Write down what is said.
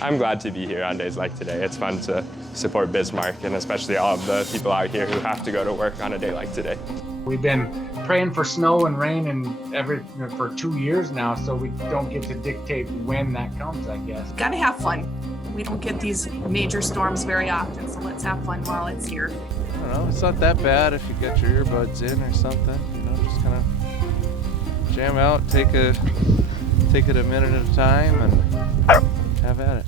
I'm glad to be here on days like today. It's fun to support Bismarck, and especially all of the people out here who have to go to work on a day like today. We've been praying for snow and rain for 2 years now, so we don't get to dictate when that comes, I guess. Gotta have fun. We don't get these major storms very often, so let's have fun while it's here. I don't know, it's not that bad if you get your earbuds in or something, you know, just kind of jam out, take it a minute at a time and have at it.